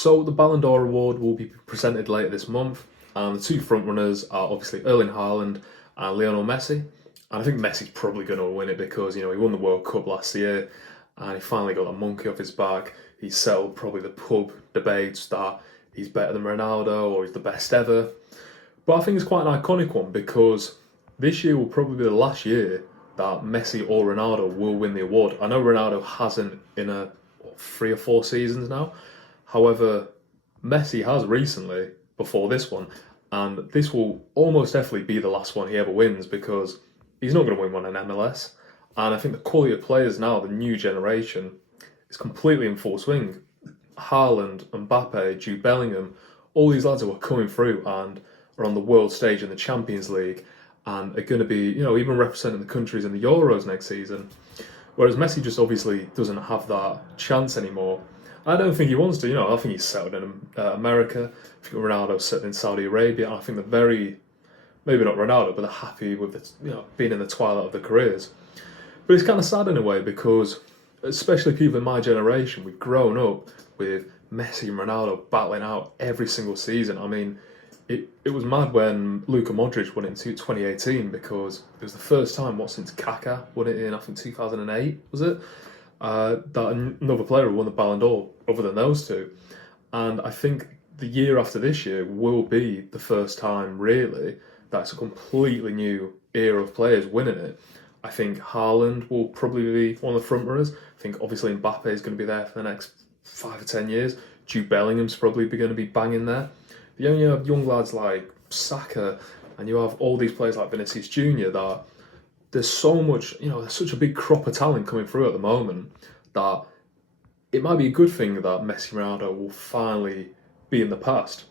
So the Ballon d'Or award will be presented later this month, and the two frontrunners are obviously Erling Haaland and Lionel Messi. And I think Messi's probably going to win it because he won the World Cup last year, and he finally got the monkey off his back. He settled probably the pub debates that he's better than Ronaldo or he's the best ever. But I think it's quite an iconic one because this year will probably be the last year that Messi or Ronaldo will win the award. I know Ronaldo hasn't in 3 or 4 seasons now. However, Messi has recently, before this one, and this will almost definitely be the last one he ever wins because he's not going to win one in MLS. And I think the quality of players now, the new generation, is completely in full swing. Haaland, Mbappe, Jude Bellingham, all these lads who are coming through and are on the world stage in the Champions League and are going to be, even representing the countries in the Euros next season. Whereas Messi just obviously doesn't have that chance anymore. I don't think he wants to, I think he's settled in America. I think Ronaldo's settled in Saudi Arabia. And I think they're maybe not Ronaldo, but they're happy with being in the twilight of their careers. But it's kind of sad in a way because, especially people in my generation, we've grown up with Messi and Ronaldo battling out every single season. I mean, it was mad when Luka Modric won it in 2018 because it was the first time, since Kaká won it in, I think, 2008, was it? That another player won the Ballon d'Or other than those two. And I think the year after this year will be the first time, really, that's a completely new era of players winning it. I think Haaland will probably be one of the front runners. I think obviously Mbappe is going to be there for the next 5 or 10 years. Jude Bellingham's probably going to be banging there. But you have young lads like Saka, and you have all these players like Vinicius Junior that there's so much, there's such a big crop of talent coming through at the moment that it might be a good thing that Messi and Ronaldo will finally be in the past.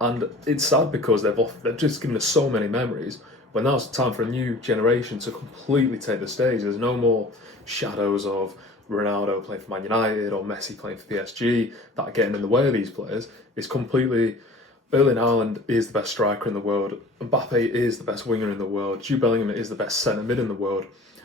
And it's sad because they've just given us so many memories. When now it's time for a new generation to completely take the stage. There's no more shadows of Ronaldo playing for Man United or Messi playing for PSG that are getting in the way of these players. It's completely... Erling Haaland is the best striker in the world. Mbappe is the best winger in the world. Jude Bellingham is the best centre mid in the world.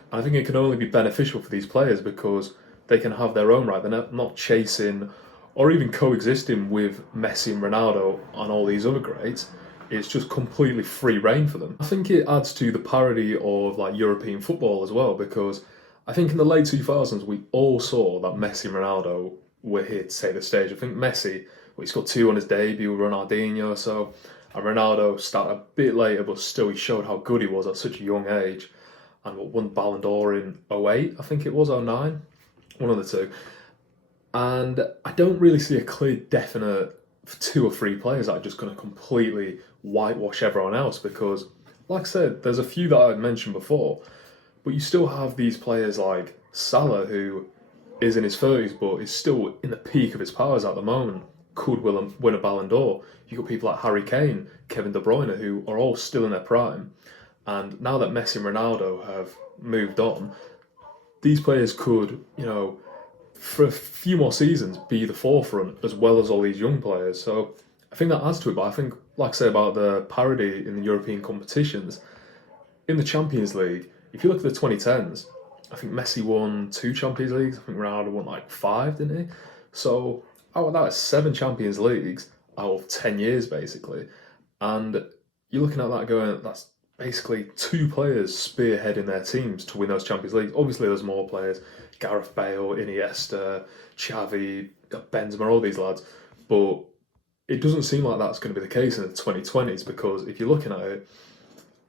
And I think it can only be beneficial for these players because they can have their own right. They're not chasing or even coexisting with Messi and Ronaldo and all these other greats. It's just completely free reign for them. I think it adds to the parody of European football as well because I think in the late 2000s we all saw that Messi and Ronaldo were here to take the stage. I think Messi, he scored 2 on his debut with Ronaldinho, and Ronaldo started a bit later, but still he showed how good he was at such a young age, and won Ballon d'Or in 08, I think it was, 09, one of the two. And I don't really see a clear, definite 2 or 3 players that are just going to completely whitewash everyone else because, like I said, there's a few that I mentioned before, but you still have these players like Salah, who is in his 30s, but is still in the peak of his powers at the moment. Could win a Ballon d'Or. You've got people like Harry Kane, Kevin De Bruyne, who are all still in their prime. And now that Messi and Ronaldo have moved on, these players could, for a few more seasons, be the forefront as well as all these young players. So I think that adds to it. But I think, like I say about the parity in the European competitions, in the Champions League, if you look at the 2010s, I think Messi won 2 Champions Leagues. I think Ronaldo won 5, didn't he? So out of that, 7 Champions Leagues out of 10 years, basically. And you're looking at that going, that's basically 2 players spearheading their teams to win those Champions Leagues. Obviously, there's more players, Gareth Bale, Iniesta, Xavi, Benzema, all these lads. But it doesn't seem like that's going to be the case in the 2020s because if you're looking at it,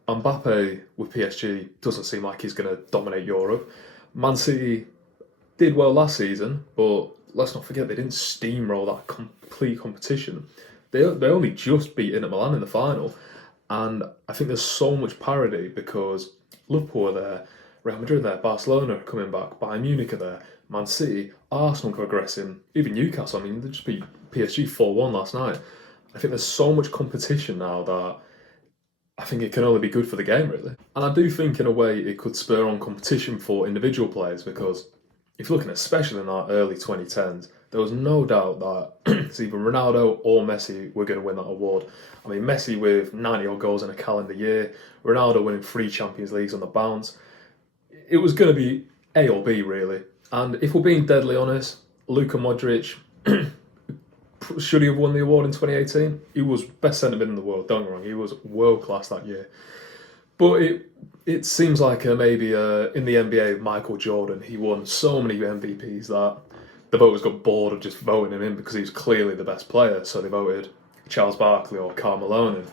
Mbappe with PSG doesn't seem like he's going to dominate Europe. Man City did well last season, but let's not forget they didn't steamroll that complete competition. They only just beat Inter Milan in the final, and I think there's so much parity because Liverpool are there, Real Madrid are there, Barcelona are coming back, Bayern Munich are there, Man City, Arsenal progressing, even Newcastle. I mean, they just beat PSG 4-1 last night. I think there's so much competition now that I think it can only be good for the game, really. And I do think, in a way, it could spur on competition for individual players because if you're looking at, especially in that early 2010s, there was no doubt that it's either Ronaldo or Messi were going to win that award. I mean, Messi with 90-odd goals in a calendar year, Ronaldo winning 3 Champions Leagues on the bounce. It was going to be A or B, really. And if we're being deadly honest, Luka Modric, should he have won the award in 2018? He was best centre mid in the world. Don't get me wrong, he was world class that year. But it seems like maybe in the NBA, Michael Jordan, he won so many MVPs that the voters got bored of just voting him in because he was clearly the best player. So they voted Charles Barkley or Karl Malone in.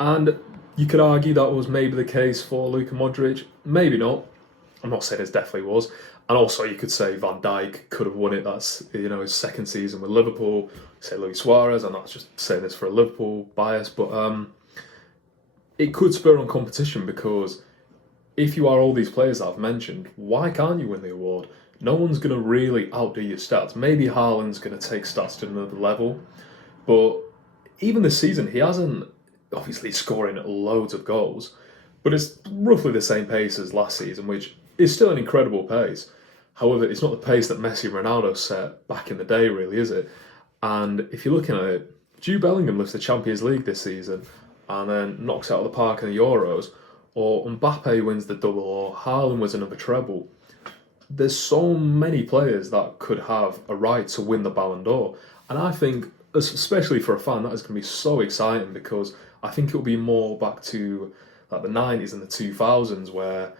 And you could argue that was maybe the case for Luka Modric. Maybe not. I'm not saying it definitely was. And also you could say Van Dijk could have won it. That's, his second season with Liverpool. Say Luis Suarez, I'm not just saying this for a Liverpool bias, but it could spur on competition because if you are all these players that I've mentioned, why can't you win the award? No one's going to really outdo your stats. Maybe Haaland's going to take stats to another level, but even this season, he hasn't obviously scoring loads of goals, but it's roughly the same pace as last season, which is still an incredible pace. However, it's not the pace that Messi and Ronaldo set back in the day, really, is it? And if you're looking at it, Jude Bellingham lifts the Champions League this season and then knocks out of the park in the Euros, or Mbappe wins the double, or Haaland wins another treble. There's so many players that could have a right to win the Ballon d'Or. And I think, especially for a fan, that is going to be so exciting because I think it'll be more back to like the 90s and the 2000s where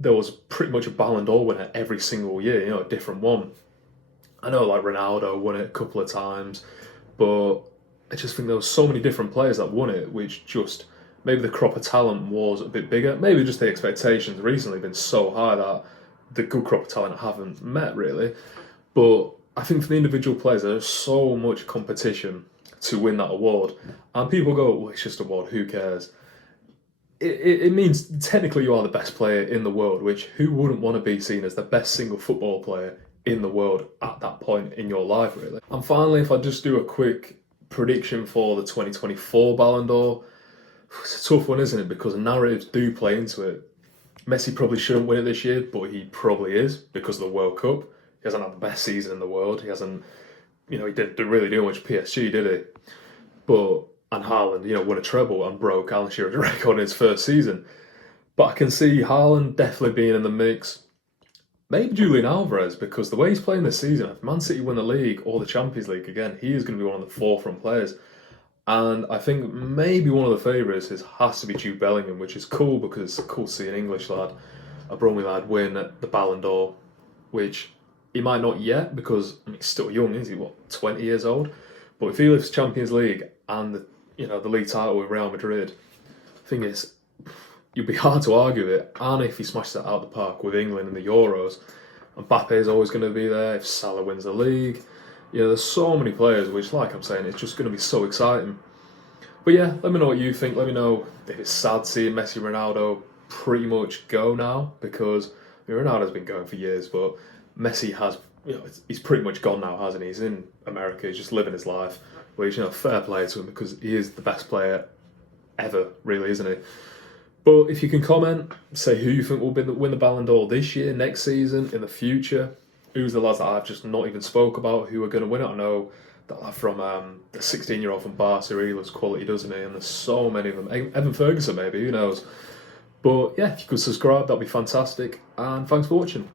there was pretty much a Ballon d'Or winner every single year, a different one. I know like Ronaldo won it a couple of times, but I just think there was so many different players that won it, which just maybe the crop of talent was a bit bigger. Maybe just the expectations recently been so high that the good crop of talent haven't met really. But I think for the individual players, there's so much competition to win that award. And people go, well, it's just an award, who cares? It means technically you are the best player in the world, which who wouldn't want to be seen as the best single football player in the world at that point in your life, really? And finally, if I just do a quick prediction for the 2024 Ballon d'Or, it's a tough one, isn't it? Because narratives do play into it. Messi probably shouldn't win it this year, but he probably is because of the World Cup. He hasn't had the best season in the world. He hasn't, he didn't really do much PSG, did he? And Haaland, won a treble and broke Alan Shearer's record in his first season. But I can see Haaland definitely being in the mix. Maybe Julian Alvarez, because the way he's playing this season, if Man City win the league or the Champions League again, he is going to be one of the forefront players. And I think maybe one of the favourites has to be Jude Bellingham, which is cool because it's cool to see an English lad, a Bromley lad, win the Ballon d'Or, which he might not yet because he's still young, is he? 20 years old? But if he lifts Champions League and the league title with Real Madrid, the thing is, you'd be hard to argue it. And if he smashes it out of the park with England in the Euros, Mbappe is always going to be there. If Salah wins the league, there's so many players, which, like I'm saying, it's just going to be so exciting. But yeah, let me know what you think. Let me know if it's sad seeing Messi and Ronaldo pretty much go now, because Ronaldo's been going for years, but Messi has, he's pretty much gone now, hasn't he? He's in America, he's just living his life, which, fair play to him because he is the best player ever, really, isn't he? But if you can comment, say who you think will win the Ballon d'Or this year, next season, in the future. Who's the lads that I've just not even spoke about who are going to win it? I know that lad from the 16-year-old from Barcelona, he looks quality, doesn't he? And there's so many of them. Evan Ferguson, maybe, who knows? But yeah, if you could subscribe, that'd be fantastic. And thanks for watching.